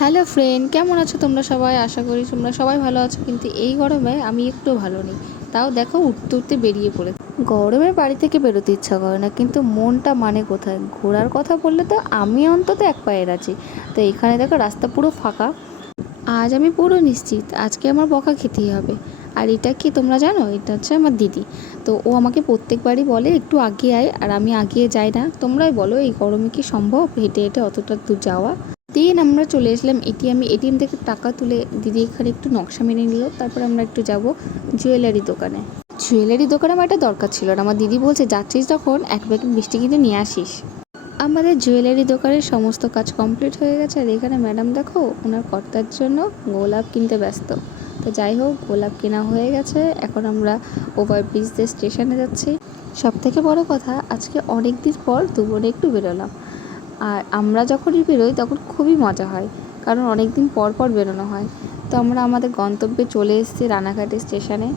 Hello friend, কেমন আছো তোমরা সবাই? আশা করি তোমরা সবাই ভালো আছো, কিন্তু এই গরমে আমি একটু ভালো নেই। তাও দেখো উঠতে উঠতে বেরিয়ে পড়েছে। গরমে বাড়ি থেকে বেরোতে ইচ্ছা করে না, কিন্তু মনটা মানে কোথায়? ঘোরার কথা বললে তো আমি অন্তত এক পায়ে আছি। তো এখানে দেখো রাস্তা পুরো ফাঁকা। আজ আমি পুরো নিশ্চিত আজকে আমার বকা খেতেই হবে। আর এটা কি তোমরা জানো? এটা হচ্ছে আমার দিদি। তো ও আমাকে প্রত্যেকবারই বলে একটু আগিয়ে আয়, আর আমি আগিয়ে যাই না। তোমরাই বলো এই গরমে কি সম্ভব হেঁটে হেঁটে অতটা দূর যাওয়া? দিন আমরা চলে আসলাম এটিএম থেকে টাকা তুলে দিদি এখানে একটু নকশা মেনে নিল। তারপর আমরা একটু যাব জুয়েলারি দোকানে। জুয়েলারি দোকানে আমার একটা দরকার ছিল না। আমার দিদি বলছে যাচ্ছিস যখন এক প্যাকেট মিষ্টি কিনে নিয়ে আসিস। আমাদের জুয়েলারি দোকানের সমস্ত কাজ কমপ্লিট হয়ে গেছে, আর এখানে ম্যাডাম দেখো ওনার কর্তার জন্য গোলাপ কিনতে ব্যস্ত। তো যাই হোক, গোলাপ কেনা হয়ে গেছে। এখন আমরা ওভারব্রিজ দিয়ে স্টেশনে যাচ্ছি। সব থেকে বড় কথা, আজকে অনেক দিন পর দুপুরে একটু বেরোলাম। আর আমরা যখনই বেরোই তখন খুবই মজা হয়, কারণ অনেক দিন পর পর বেরোনো হয়। তো আমরা আমাদের গন্তব্যে চলে এসেছি রানাঘাট স্টেশনে।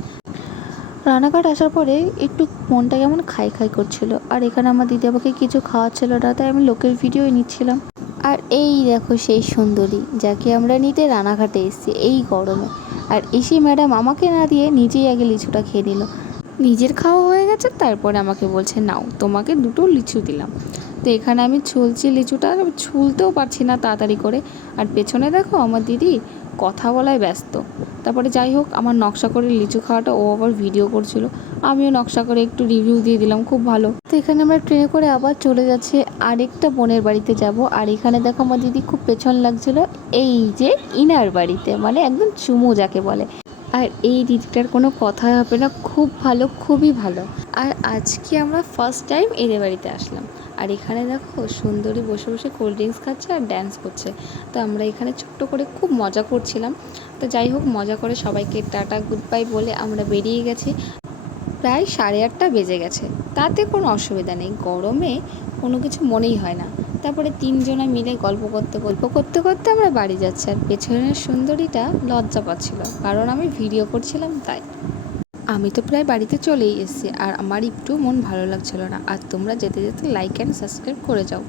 রানাঘাট আসার পরে একটু মনটা কেমন খাই খাই করছিল, আর এখানে আমার দিদি আমাকে কিছু খাওয়াচ্ছিল না, তাই আমি লোকের ভিডিওই নিচ্ছিলাম। আর এই দেখো সেই সুন্দরী যাকে আমরা নিতে রানাঘাটে এসেছি এই গরমে। আর এসে ম্যাডাম আমাকে না দিয়ে নিজেই আগে লিচুটা খেয়ে নিল। নিজের খাওয়া হয়ে গেছে, তারপরে আমাকে বলছে নাও তোমাকে দুটো লিচু দিলাম। তো এখানে আমি ছুলছি লিচুটা, আমি ছুলতেও পারছি না তাড়াতাড়ি করে। আর পেছনে দেখো আমার দিদি কথা বলায় ব্যস্ত। তারপরে যাই হোক, আমার নকশা করে লিচু খাওয়াটা ও আবার ভিডিও করছিল। আমিও নকশা করে একটু রিভিউ দিয়ে দিলাম, খুব ভালো। তো এখানে আমরা ট্রেনে করে আবার চলে যাচ্ছি আরেকটা বোনের বাড়িতে যাব। আর এখানে দেখো আমার দিদি খুব পেছন লাগছিল এই যে ইনার বাড়িতে, মানে একদম চুমু যাকে বলে। আর এই দিদিটার কোনো কথাই হবে না, খুব ভালো, খুবই ভালো। আর আজকে আমরা ফার্স্ট টাইম এদের বাড়িতে আসলাম। আর এখানে দেখো সুন্দরী বসে বসে কোল্ড ড্রিঙ্কস খাচ্ছে আর ড্যান্স করছে। তো আমরা এখানে ছোট্ট করে খুব মজা করছিলাম। তো যাই হোক, মজা করে সবাইকে টাটা গুড বাই বলে আমরা বেরিয়ে গেছি। প্রায় 8:30 বেজে গেছে। তাতে কোনো অসুবিধা নেই, গরমে কোনো কিছু মনেই হয় না। তারপরে তিনজনা মিলে গল্প করতে গল্প করতে করতে আমরা বাড়ি যাচ্ছি। আর পেছনের সুন্দরীটা লজ্জা পাচ্ছিল, কারণ আমি ভিডিও করছিলাম তাই। আমি তো প্রায় বাড়িতে চলেই এসেছি, আর আমার একটু মন ভালো লাগছিল না। আর তোমরা যেতে যেতে লাইক অ্যান্ড সাবস্ক্রাইব করে যাও।